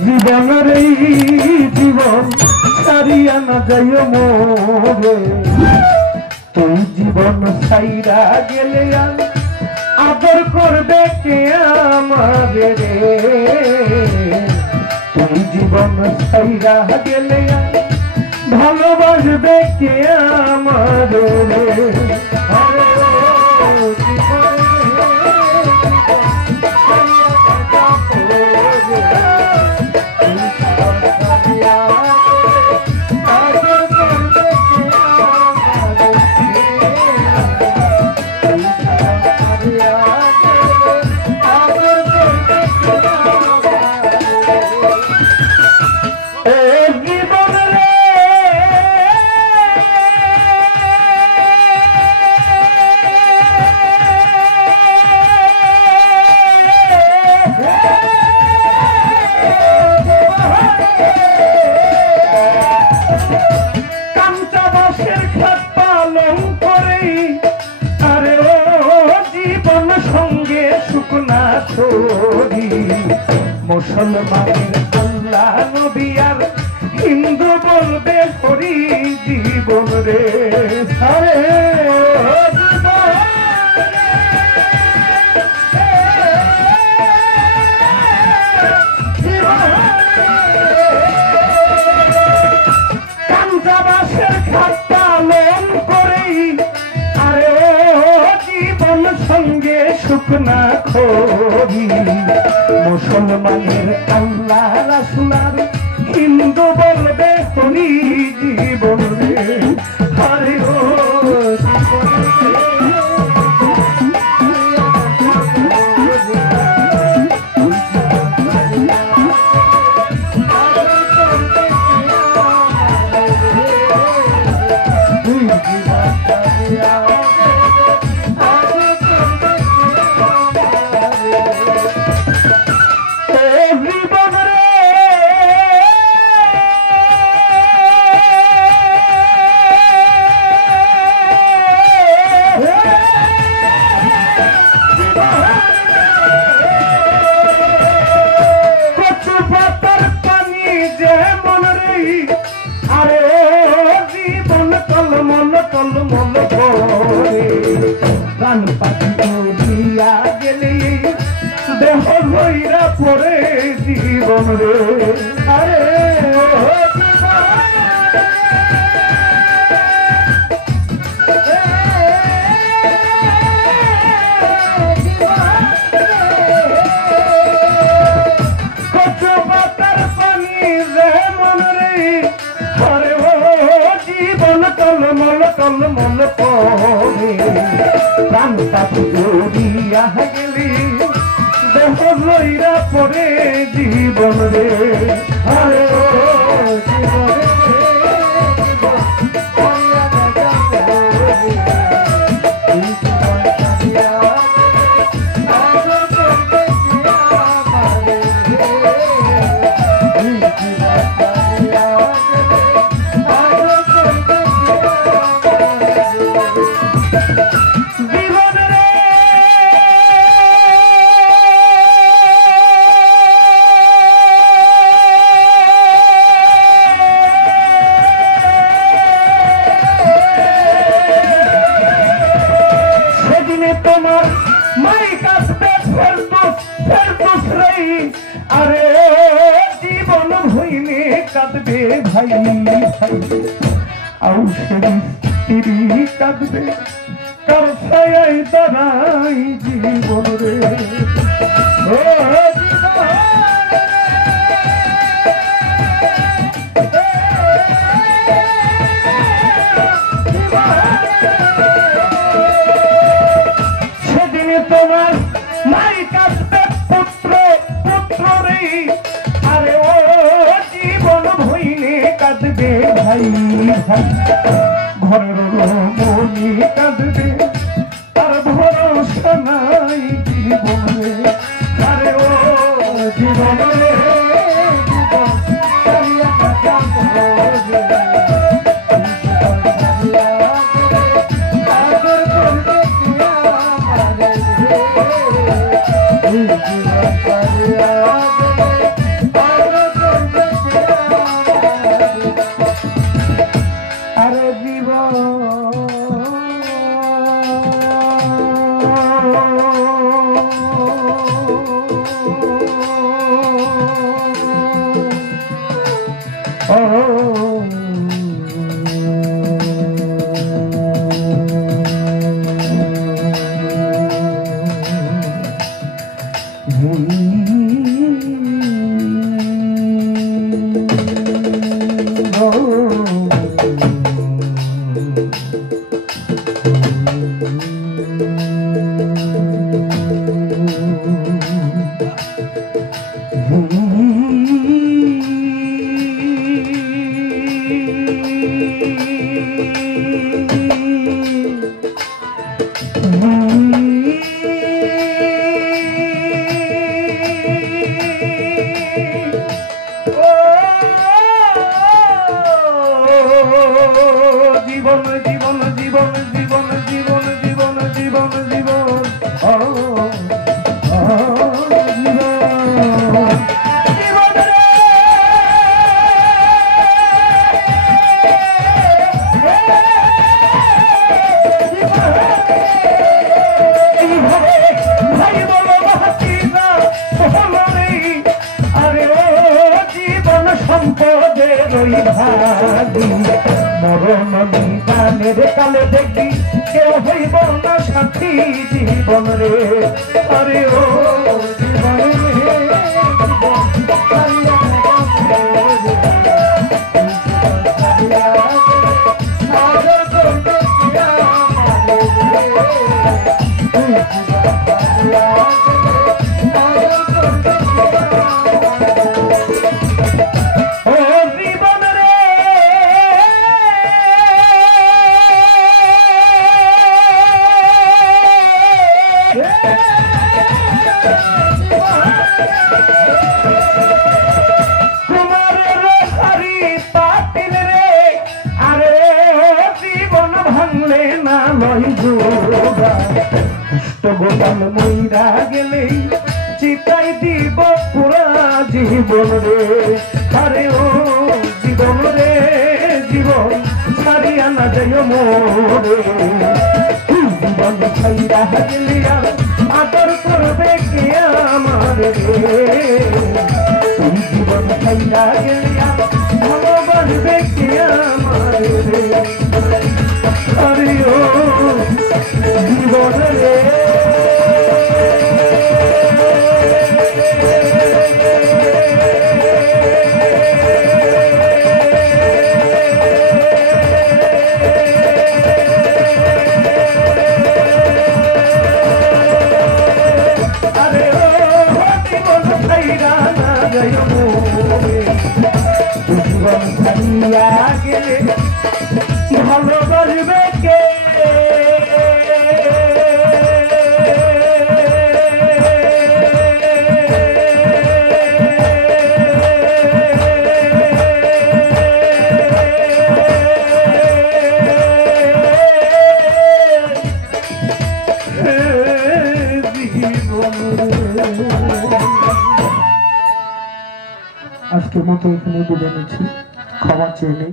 জীবনের এই জীবন ছাড়িয়া না যাইও মোরে তুই জীবন ছাইরা গেলে আদর করবে কে আমারে রে তুই জীবন ছাইরা গেলে ভালোবাসবে কে আমারে রে মুসলমানের আল্লাহ নবী আর হিন্দু বলবে হরি জীবন রে আরে কাঞ্চাবাসের খাত পালন করেই আরে জীবন সঙ্গে শুকনা খরি মুসলমানের আল্লাহ রাসূল হিন্দু বলবে হরি জীবন রে হরে ও প্রাণ পাখি দিয়া গেলে দেহ লইরা পরে জীবন রে আরে কচু পাতার পানি রে মন রে আরে ও জীবন টলমল টলমল পরে প্রাণ পাখি উড়িয়া গেলি দেহ লইরা পরে জীবন রে আরে ও তোমার মাই কাছে ফেরদৌস রে আরে জীবন ভুইলে কাঁদবে ভাই ভাই আউশের স্ত্রী কাঁদবে কার ছায়ায় দাঁড়াই জীবন রে ও তোমার মাই কাঁদবে পুত্র পুত্র রে আরে ও জীবন ভুইলে কাঁদবে ভাই ভাই ঘরের মনি কাঁদবে তার ভরসা নাই জীবন রে আরে ও জীবন রে জীবন মরণ বিধানের কালে দেখি কেউ হইব না সাথী জীবন রে। আরে ও জীবন গোপাল মইরা গেলে চিতাই দিব পুরা জীবন রে। আরে ও জীবন রে জীবন ছাড়িয়া না যাই মোরে। জীবন ছাইরা গেলে আদর করবে কে আমার রে। জীবন ছাইরা গেলে ভালোবাসবে কে আমার রে। আরে ও জীবন রে ভালোবাসবে কে আজকের মতো এখানে বিদায় নিচ্ছি। ক্ষমা চেয়ে নেই।